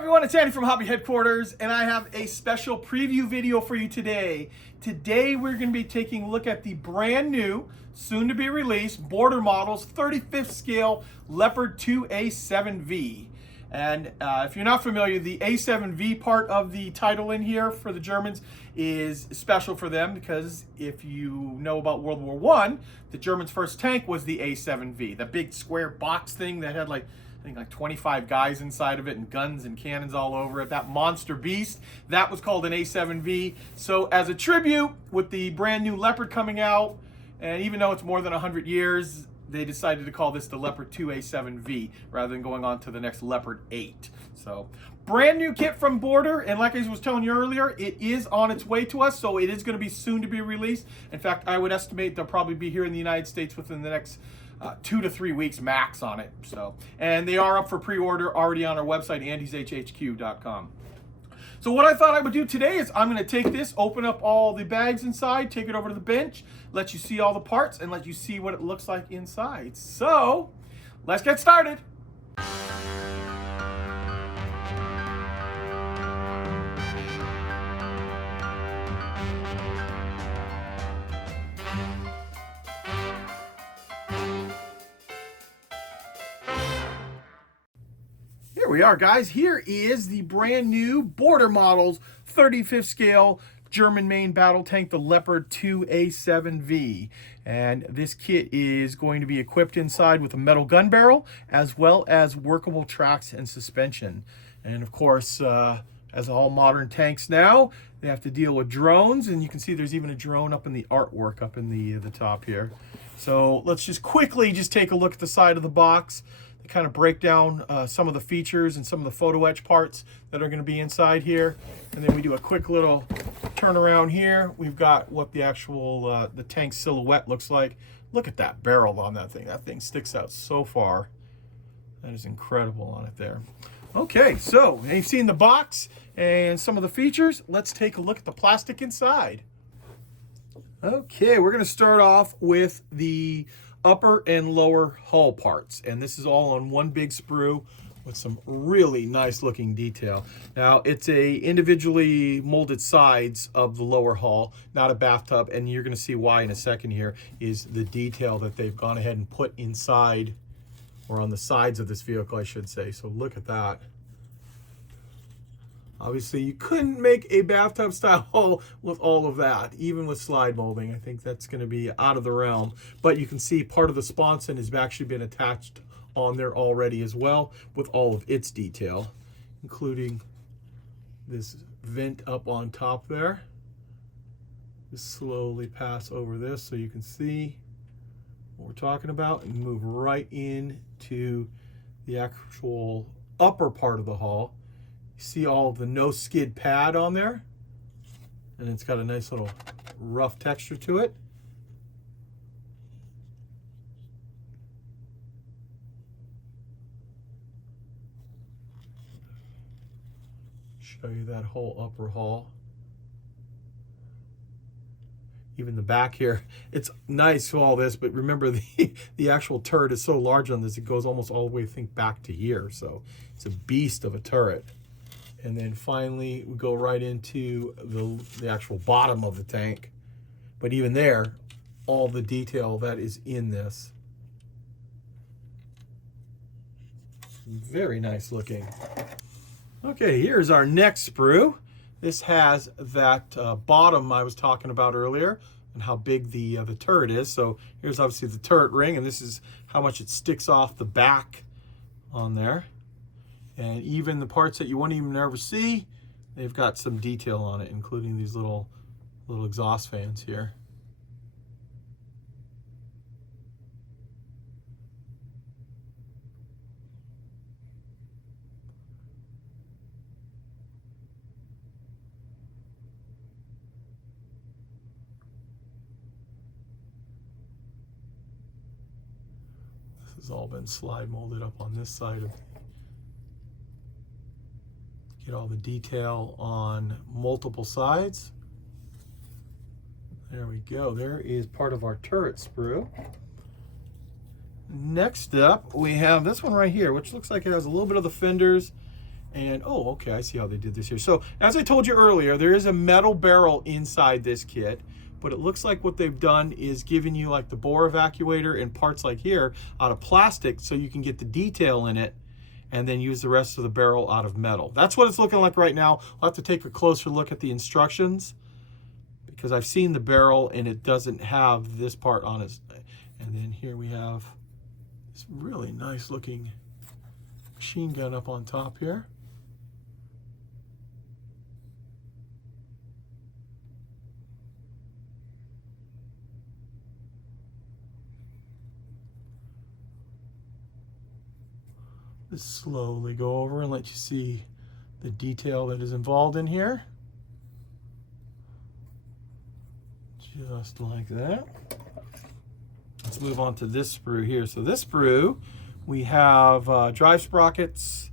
everyone, it's Andy from Hobby Headquarters, and I have a special preview video for you today. Today we're going to be taking a look at the brand new, soon to be released, Border Models 35th scale Leopard 2 A7V. And if you're not familiar, the A7V part of the title in here for the Germans is special for them because if you know about World War I, the Germans' first tank was the A7V, the big square box thing that had I think like 25 guys inside of it and guns and cannons all over it. That monster beast, that was called an A7V. So as a tribute, with the brand new Leopard coming out, and even though it's more than 100 years, they decided to call this the Leopard 2 A7V rather than going on to the next Leopard 8. So brand new kit from Border, and like I was telling you earlier, it is on its way to us, so it is going to be soon to be released. In fact, I would estimate they'll probably be here in the United States within the next 2 to 3 weeks max on it. So, and they are up for pre-order already on our website, andyshhq.com. So what I thought I would do today is I'm going to take this, open up all the bags inside, take it over to the bench, let you see all the parts, and let you see what it looks like inside. So let's get started. Here we are, guys. Here is the brand new Border Models 35th scale German main battle tank, the Leopard 2 A7V. And this kit is going to be equipped inside with a metal gun barrel as well as workable tracks and suspension. And of course, as all modern tanks now, they have to deal with drones, and you can see there's even a drone up in the artwork up in the top here. So let's just quickly take a look at the side of the box. Kind of break down some of the features and some of the photo etch parts that are going to be inside here, and then we do a quick little turn around here. We've got what the actual the tank silhouette looks like. Look at that barrel on that thing. That thing sticks out so far. That is incredible on it there. Okay, so you've seen the box and some of the features. Let's take a look at the plastic inside. Okay, we're going to start off with the upper and lower hull parts, and this is all on one big sprue with some really nice looking detail. Now it's a individually molded sides of the lower hull, not a bathtub, and you're going to see why in a second. Here is the detail that they've gone ahead and put inside, or on the sides of this vehicle I should say. So look at that. Obviously, you couldn't make a bathtub style hull with all of that, even with slide molding. I think that's going to be out of the realm. But you can see part of the sponson has actually been attached on there already as well, with all of its detail, including this vent up on top there. Just slowly pass over this so you can see what we're talking about, and move right into the actual upper part of the hull. See all of the no skid pad on there, and it's got a nice little rough texture to it. Show you that whole upper hull. Even the back here, it's nice for all this, but remember the actual turret is so large on this, it goes almost all the way, I think, back to here. So it's a beast of a turret. And then finally, we go right into the actual bottom of the tank. But even there, all the detail that is in this. Very nice looking. Okay, here's our next sprue. This has that bottom I was talking about earlier, and how big the turret is. So here's obviously the turret ring, and this is how much it sticks off the back on there. And even the parts that you won't even ever see, they've got some detail on it, including these little exhaust fans here. This has all been slide molded up on this side of get all the detail on multiple sides. There we go. There is part of our turret sprue. Next up, we have this one right here, which looks like it has a little bit of the fenders And, oh, okay, I see how they did this here. So, as I told you earlier, there is a metal barrel inside this kit, but it looks like what they've done is given you like the bore evacuator and parts like here out of plastic so you can get the detail in it and then use the rest of the barrel out of metal. That's what it's looking like right now. I'll have to take a closer look at the instructions because I've seen the barrel and it doesn't have this part on it. And then here we have this really nice looking machine gun up on top here. Just slowly go over and let you see the detail that is involved in here. Just like that. Let's move on to this sprue here. So this sprue, we have drive sprockets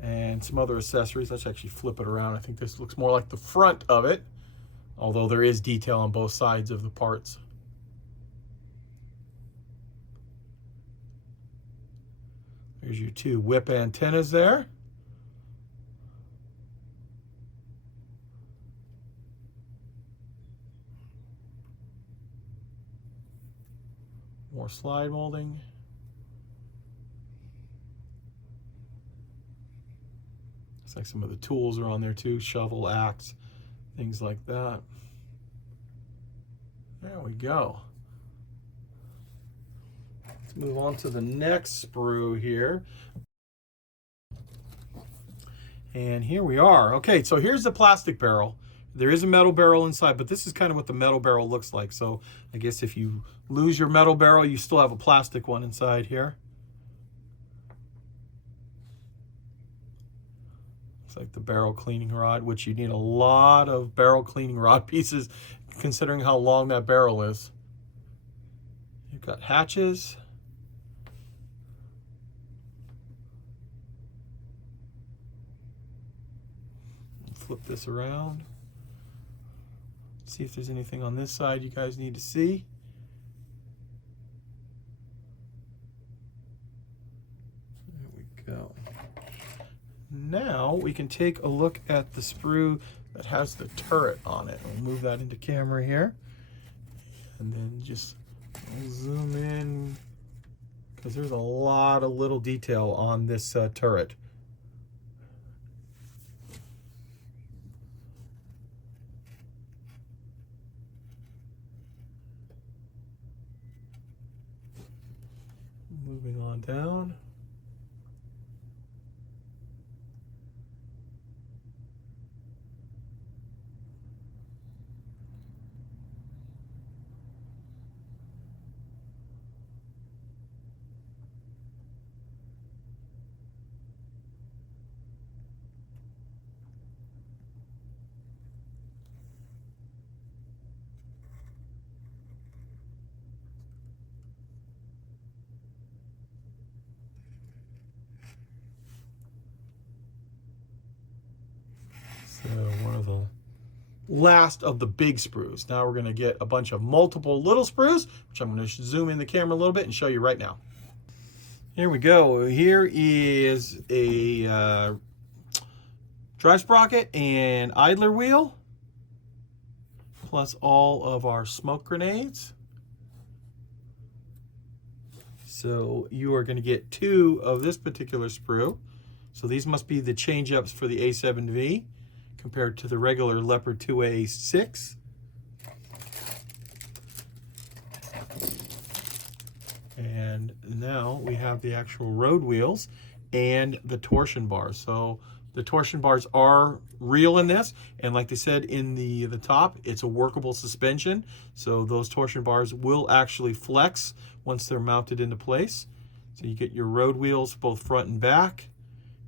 and some other accessories. Let's actually flip it around. I think this looks more like the front of it, although there is detail on both sides of the parts. There's your two whip antennas there. More slide molding. Looks like some of the tools are on there too, shovel, axe, things like that. There we go. Let's move on to the next sprue here. And here we are. Okay, so here's the plastic barrel. There is a metal barrel inside, but this is kind of what the metal barrel looks like. So I guess if you lose your metal barrel, you still have a plastic one inside here. Looks like the barrel cleaning rod, which you need a lot of barrel cleaning rod pieces considering how long that barrel is. You've got hatches. Flip this around. See if there's anything on this side you guys need to see. There we go. Now we can take a look at the sprue that has the turret on it. I'll move that into camera here. And then just zoom in because there's a lot of little detail on this turret. Moving on down. So one of the last of the big sprues. Now we're going to get a bunch of multiple little sprues, which I'm going to zoom in the camera a little bit and show you right now. Here we go. Here is a drive sprocket and idler wheel, plus all of our smoke grenades. So you are going to get 2 of this particular sprue. So these must be the change-ups for the A7V compared to the regular Leopard 2A6. And now we have the actual road wheels and the torsion bars. So the torsion bars are real in this, and like they said in the top, it's a workable suspension. So those torsion bars will actually flex once they're mounted into place. So you get your road wheels both front and back,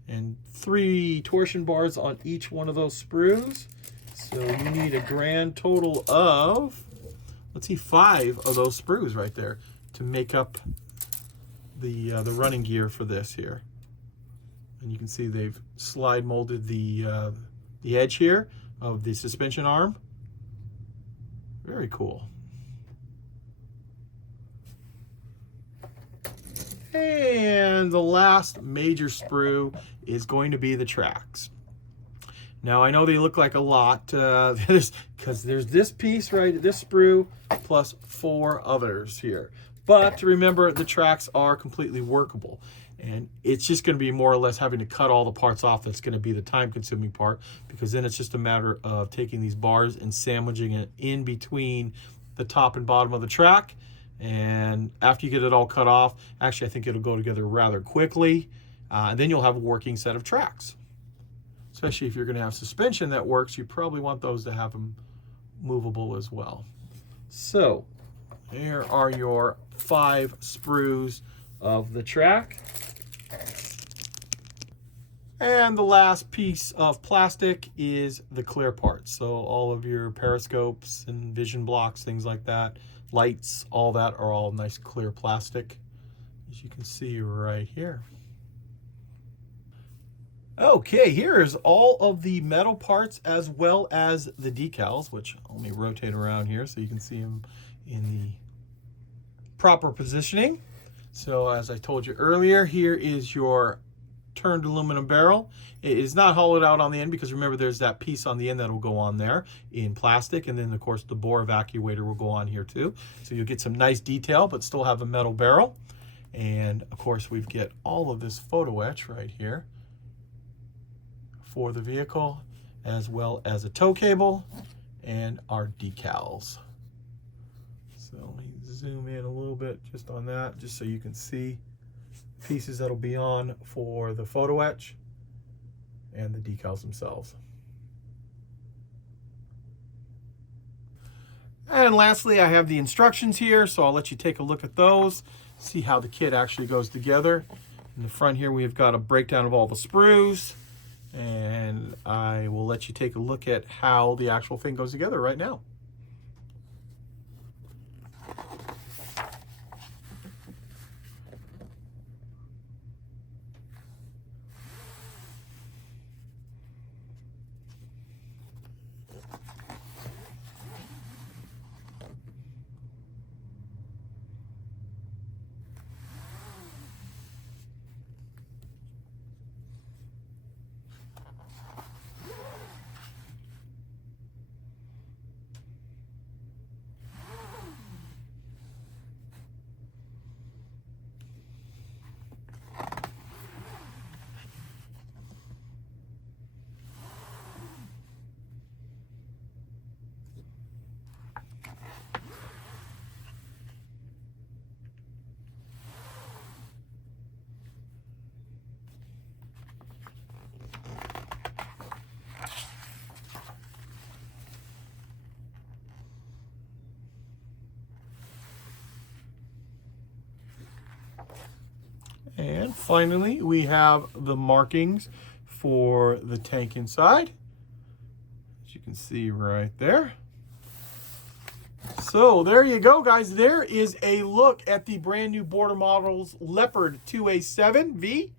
and 3 torsion bars on each one of those sprues. So you need a grand total of, let's see, 5 of those sprues right there to make up the running gear for this here. And you can see they've slide molded the edge here of the suspension arm. Very cool. And the last major sprue is going to be the tracks. Now, I know they look like a lot, because there's this piece, right, this sprue, plus 4 others here. But remember, the tracks are completely workable. And it's just going to be more or less having to cut all the parts off that's going to be the time-consuming part, because then it's just a matter of taking these bars and sandwiching it in between the top and bottom of the track. And after you get it all cut off, actually, I think it'll go together rather quickly. And then you'll have a working set of tracks. Especially if you're going to have suspension that works, you probably want those to have them movable as well. So here are your 5 sprues of the track. And the last piece of plastic is the clear part. So all of your periscopes and vision blocks, things like that, lights, all that are all nice clear plastic, as you can see right here. Okay, here is all of the metal parts as well as the decals, which let me rotate around here so you can see them in the proper positioning. So as I told you earlier, here is your turned aluminum barrel. It is not hollowed out on the end because remember there's that piece on the end that will go on there in plastic, and then of course the bore evacuator will go on here too. So you'll get some nice detail but still have a metal barrel. And of course we get all of this photo etch right here for the vehicle, as well as a tow cable and our decals. So let me zoom in a little bit just on that, just so you can see pieces that'll be on for the photo etch and the decals themselves. And lastly, I have the instructions here, so I'll let you take a look at those, see how the kit actually goes together. In the front here, we've got a breakdown of all the sprues, and I will let you take a look at how the actual thing goes together right now. And finally, we have the markings for the tank inside, as you can see right there. So there you go, guys. There is a look at the brand new Border Models Leopard 2A7V.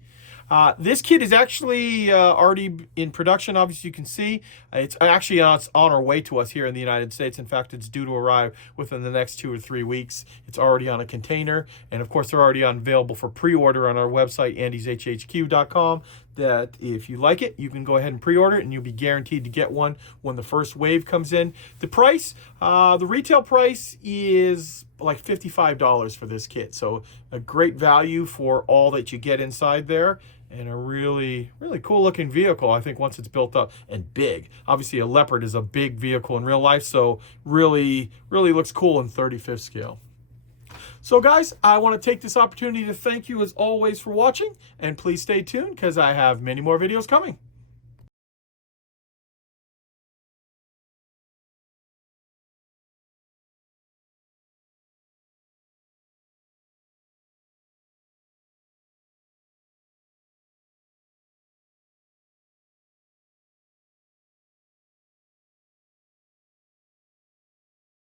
This kit is actually already in production. Obviously, you can see it's actually on our way to us here in the United States. In fact, it's due to arrive within the next 2 or 3 weeks. It's already on a container, and of course, they're already available for pre-order on our website, andyshhq.com. That if you like it, you can go ahead and pre-order it, and you'll be guaranteed to get one when the first wave comes in. The price, the retail price is like $55 for this kit. So a great value for all that you get inside there, and a really, really cool looking vehicle, I think, once it's built up, and big. Obviously, a Leopard is a big vehicle in real life, so really, really looks cool in 35th scale. So guys, I want to take this opportunity to thank you as always for watching, and please stay tuned because I have many more videos coming.